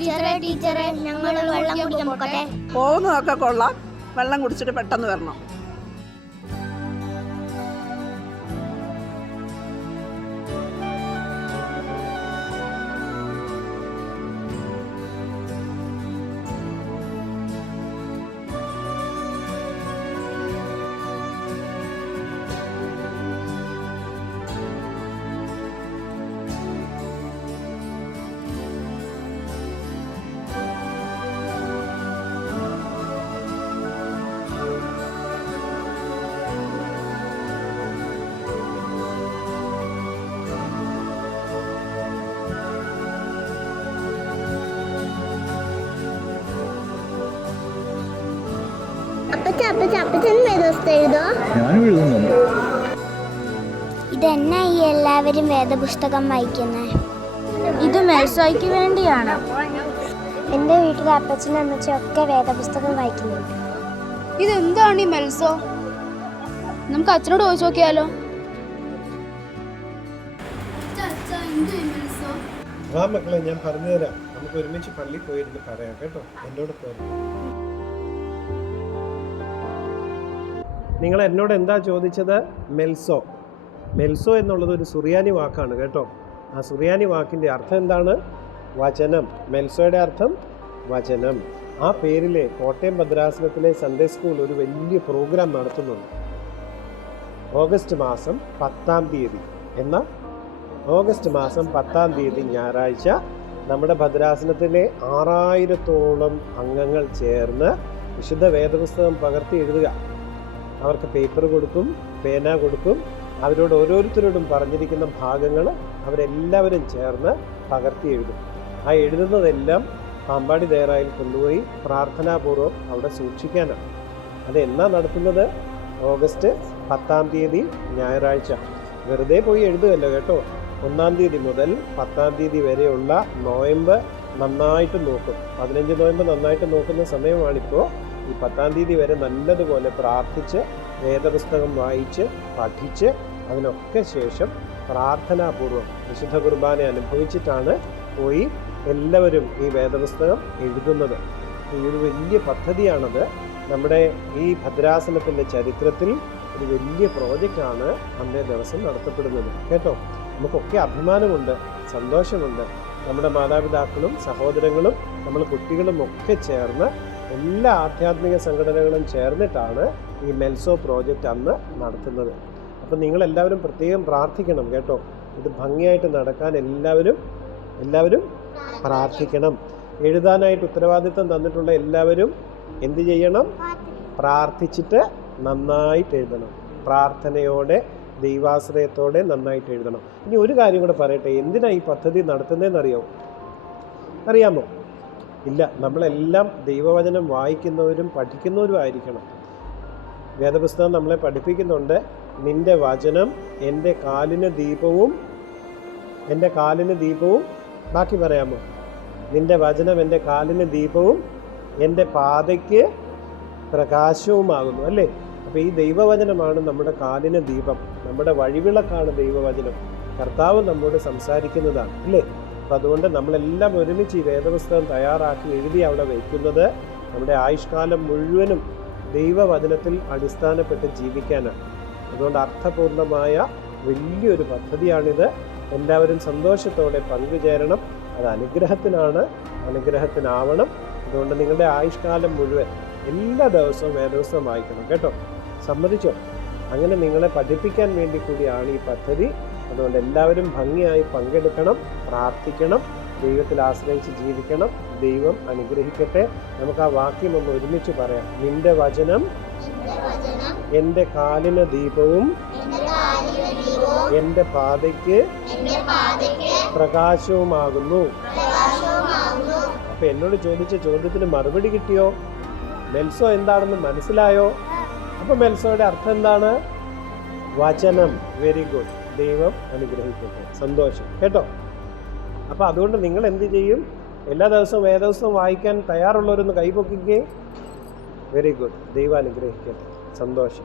ടീച്ചറെ ടീച്ചറെ ഞങ്ങൾ വെള്ളം കുടിക്കാൻ പോകട്ടെ പോകുന്നതൊക്കെ കൊള്ളാം. വെള്ളം കുടിച്ചിട്ട് പെട്ടെന്ന് വരണം. ഞാനും എഴുതുന്നുണ്ട് ഇതെന്നാ ഈ എല്ലാവരും വേദപുസ്തകം വായിക്കുന്നത് ഇത് മേൽസോയ്ക്ക് വേണ്ടിയാണ്. എന്റെ വീട്ടിലെ അപ്പച്ചനും അമ്മച്ചും ഒക്കെ വേദപുസ്തകം വായിക്കുന്നുണ്ട് ഇതെന്താണ് ഈ മെൽസോ നമുക്ക് അച്ഛനോട് ചോദിച്ചു നോക്കിയാലോ? ആ മക്കളെ ഞാൻ പറഞ്ഞുതരാം. നമുക്ക് ഒരുമിച്ച് പള്ളിയിൽ പോയിരുന്ന് പറയാം കേട്ടോ? എന്നോട് പോരും നിങ്ങൾ എന്നോട് എന്താ ചോദിച്ചത്? മെൽസോ. മെൽസോ എന്നുള്ളത് ഒരു സുറിയാനി വാക്കാണ് കേട്ടോ. ആ സുറിയാനി വാക്കിന്റെ അർത്ഥം എന്താണ്? വചനം. മെൽസോയുടെ അർത്ഥം വചനം. ആ പേരിലെ കോട്ടയം ഭദ്രാസനത്തിലെ സൺഡേ സ്കൂൾ ഒരു വലിയ പ്രോഗ്രാം നടത്തുന്നുണ്ട്. ഓഗസ്റ്റ് മാസം പത്താം തീയതി. എന്ന ഓഗസ്റ്റ് മാസം പത്താം തീയതി ഞായറാഴ്ച നമ്മുടെ ഭദ്രാസനത്തിലെ ആറായിരത്തോളം അംഗങ്ങൾ ചേർന്ന് വിശുദ്ധ വേദപുസ്തകം പകർത്തി എഴുതുക. അവർക്ക് പേപ്പർ കൊടുക്കും പേന കൊടുക്കും. അവരോട് ഓരോരുത്തരോടും പറഞ്ഞിരിക്കുന്ന ഭാഗങ്ങൾ അവരെല്ലാവരും ചേർന്ന് പകർത്തി എഴുതും. ആ എഴുതുന്നതെല്ലാം പാമ്പാടി ദേറായിൽ കൊണ്ടുപോയി പ്രാർത്ഥനാപൂർവം അവിടെ സൂക്ഷിക്കാനാണ്. അത് എന്നാ നടത്തുന്നത്? ഓഗസ്റ്റ് പത്താം തീയതി ഞായറാഴ്ച. വെറുതെ പോയി എഴുതുകയല്ലോ കേട്ടോ. ഒന്നാം തീയതി മുതൽ പത്താം തീയതി വരെയുള്ള നോയമ്പ് നന്നായിട്ട് നോക്കും. പതിനഞ്ച് നോയമ്പ് നന്നായിട്ട് നോക്കുന്ന സമയമാണിപ്പോൾ ഈ പത്താം തീയതി വരെ നല്ലതുപോലെ പ്രാർത്ഥിച്ച് വേദപുസ്തകം വായിച്ച് പഠിച്ച് അതിനൊക്കെ ശേഷം പ്രാർത്ഥനാപൂർവം വിശുദ്ധ കുർബാന അനുഭവിച്ചിട്ടാണ് പോയി എല്ലാവരും ഈ വേദപുസ്തകം എഴുതുന്നത്. ഈ ഒരു വലിയ പദ്ധതിയാണത്. നമ്മുടെ ഈ ഭദ്രാസനത്തിന്റെ ചരിത്രത്തിൽ ഒരു വലിയ പ്രോജക്റ്റാണ് അന്നേ ദിവസം നടത്തപ്പെടുന്നത്. കേട്ടോ? നമുക്കൊക്കെ അഭിമാനമുണ്ട് സന്തോഷമുണ്ട്. നമ്മുടെ മാതാപിതാക്കളും സഹോദരങ്ങളും നമ്മൾ കുട്ടികളും ഒക്കെ ചേർന്ന് എല്ലാ ആധ്യാത്മിക സംഘടനകളും ചേർന്നിട്ടാണ് ഈ മെൽസോ പ്രോജക്റ്റ് അന്ന് നടത്തുന്നത്. അപ്പം നിങ്ങളെല്ലാവരും പ്രത്യേകം പ്രാർത്ഥിക്കണം കേട്ടോ. ഇത് ഭംഗിയായിട്ട് നടക്കാൻ എല്ലാവരും എല്ലാവരും പ്രാർത്ഥിക്കണം. എഴുതാനായിട്ട് ഉത്തരവാദിത്തം തന്നിട്ടുള്ള എല്ലാവരും എന്ത് ചെയ്യണം? പ്രാർത്ഥിച്ചിട്ട് നന്നായിട്ട് എഴുതണം. പ്രാർത്ഥനയോടെ ദൈവാശ്രയത്തോടെ നന്നായിട്ട് എഴുതണം. ഇനി ഒരു കാര്യം കൂടെ പറയട്ടെ എന്തിനാണ് ഈ പദ്ധതി നടത്തുന്നതെന്ന് അറിയാമോ അറിയാമോ? ഇല്ല നമ്മളെല്ലാം ദൈവവചനം വായിക്കുന്നവരും പഠിക്കുന്നവരും ആയിരിക്കണം. വേദപുസ്തകം നമ്മളെ പഠിപ്പിക്കുന്നുണ്ട് നിന്റെ വചനം എന്റെ കാലിന് ദീപവും എന്റെ കാലിന് ദീപവും ബാക്കി പറയാമോ? നിന്റെ വചനം എന്റെ കാലിന് ദീപവും എന്റെ പാതയ്ക്ക് പ്രകാശവുമാകുന്നു. അല്ലേ? അപ്പോൾ ഈ ദൈവവചനമാണ് നമ്മുടെ കാലിന് ദീപം നമ്മുടെ വഴിവിളക്കാണ് ദൈവവചനം. കർത്താവ് നമ്മോട് സംസാരിക്കുന്നതാണ് അല്ലേ? അപ്പം അതുകൊണ്ട് നമ്മളെല്ലാം ഒരുമിച്ച് ഈ വേദപുസ്തകം തയ്യാറാക്കി എഴുതി അവിടെ വയ്ക്കുന്നത് നമ്മുടെ ആയുഷ്കാലം മുഴുവനും ദൈവവചനത്തിൽ അടിസ്ഥാനപ്പെട്ട് ജീവിക്കാനാണ്. അതുകൊണ്ട് അർത്ഥപൂർണമായ വലിയൊരു പദ്ധതിയാണിത്. എല്ലാവരും സന്തോഷത്തോടെ പങ്കുചേരണം. അത് അനുഗ്രഹത്തിനാണ് അനുഗ്രഹത്തിനാവണം. അതുകൊണ്ട് നിങ്ങളുടെ ആയുഷ്കാലം മുഴുവൻ എല്ലാ ദിവസവും വേദിവസവും വായിക്കണം കേട്ടോ? സമ്മതിച്ചോ? അങ്ങനെ നിങ്ങളെ പഠിപ്പിക്കാൻ വേണ്ടി കൂടിയാണ് ഈ പദ്ധതി. അതുകൊണ്ട് എല്ലാവരും ഭംഗിയായി പങ്കെടുക്കണം പ്രാർത്ഥിക്കണം ദൈവത്തിൽ ആശ്രയിച്ച് ജീവിക്കണം ദൈവം അനുഗ്രഹിക്കട്ടെ. നമുക്ക് ആ വാക്യം ഒന്ന് ഒരുമിച്ച് പറയാം. നിന്റെ വചനം എന്റെ കാലിന് ദീപവും എന്റെ പാതയ്ക്ക് പ്രകാശവുമാകുന്നു. അപ്പൊ എന്നോട് ചോദിച്ച ചോദ്യത്തിന് മറുപടി കിട്ടിയോ? മെൽസോ എന്താണെന്ന് മനസ്സിലായോ? അപ്പൊ മെൽസോയുടെ അർത്ഥം എന്താണ്? വചനം. വെരി ഗുഡ് ദൈവം അനുഗ്രഹിക്കട്ടെ. സന്തോഷം. കേട്ടോ? അപ്പൊ അതുകൊണ്ട് നിങ്ങൾ എന്ത് ചെയ്യും? എല്ലാ ദിവസവും വേദവസവും വായിക്കാൻ തയ്യാറുള്ളവരൊന്ന് കൈപൊക്കിക്കേ വെരി ഗുഡ് ദൈവം അനുഗ്രഹിക്കട്ടെ. സന്തോഷം.